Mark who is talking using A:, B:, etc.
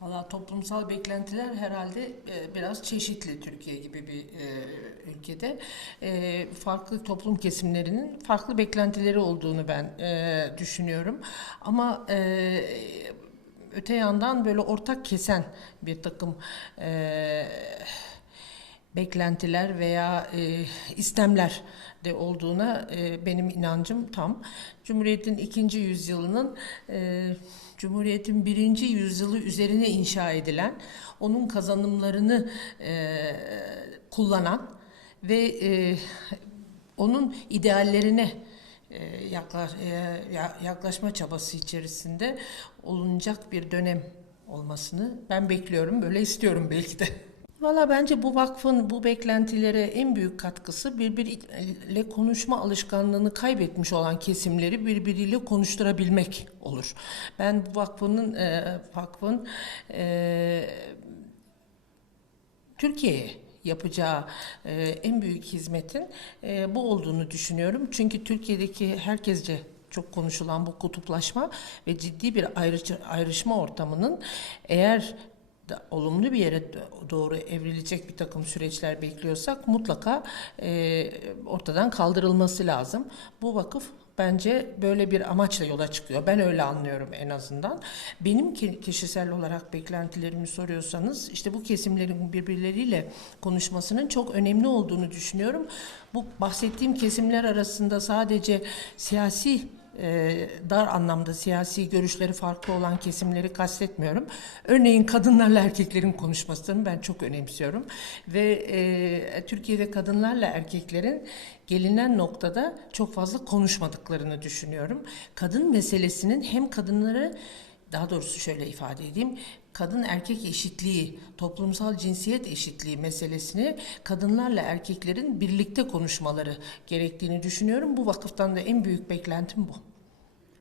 A: Valla toplumsal beklentiler herhalde e, biraz çeşitli Türkiye gibi bir e, ülkede. E, farklı toplum kesimlerinin farklı beklentileri olduğunu ben düşünüyorum. Ama öte yandan böyle ortak kesen bir takım beklentiler veya e, istemler de olduğuna e, benim inancım tam. Cumhuriyet'in ikinci yüzyılının e, Cumhuriyet'in birinci yüzyılı üzerine inşa edilen, onun kazanımlarını e, kullanan ve e, onun ideallerine e, yakla- e, ya- yaklaşma çabası içerisinde olunacak bir dönem olmasını ben bekliyorum. Böyle istiyorum belki de. Valla bence bu vakfın bu beklentilere en büyük katkısı birbiriyle konuşma alışkanlığını kaybetmiş olan kesimleri birbiriyle konuşturabilmek olur. Ben bu vakfının e, vakfın e, Türkiye'ye yapacağı e, en büyük hizmetin e, bu olduğunu düşünüyorum. Çünkü Türkiye'deki herkesce çok konuşulan bu kutuplaşma ve ciddi bir ayrışma ortamının eğer olumlu bir yere doğru evrilecek bir takım süreçler bekliyorsak mutlaka e, ortadan kaldırılması lazım. Bu vakıf bence böyle bir amaçla yola çıkıyor. Ben öyle anlıyorum en azından. Benim ki- kişisel olarak beklentilerimi soruyorsanız işte bu kesimlerin birbirleriyle konuşmasının çok önemli olduğunu düşünüyorum. Bu bahsettiğim kesimler arasında sadece siyasi e, dar anlamda siyasi görüşleri farklı olan kesimleri kastetmiyorum. Örneğin kadınlarla erkeklerin konuşmasını ben çok önemsiyorum ve e, Türkiye'de kadınlarla erkeklerin gelinen noktada çok fazla konuşmadıklarını düşünüyorum. Kadın meselesinin hem kadınları daha doğrusu şöyle ifade edeyim. Kadın erkek eşitliği, toplumsal cinsiyet eşitliği meselesini kadınlarla erkeklerin birlikte konuşmaları gerektiğini düşünüyorum. Bu vakıftan da en büyük beklentim bu.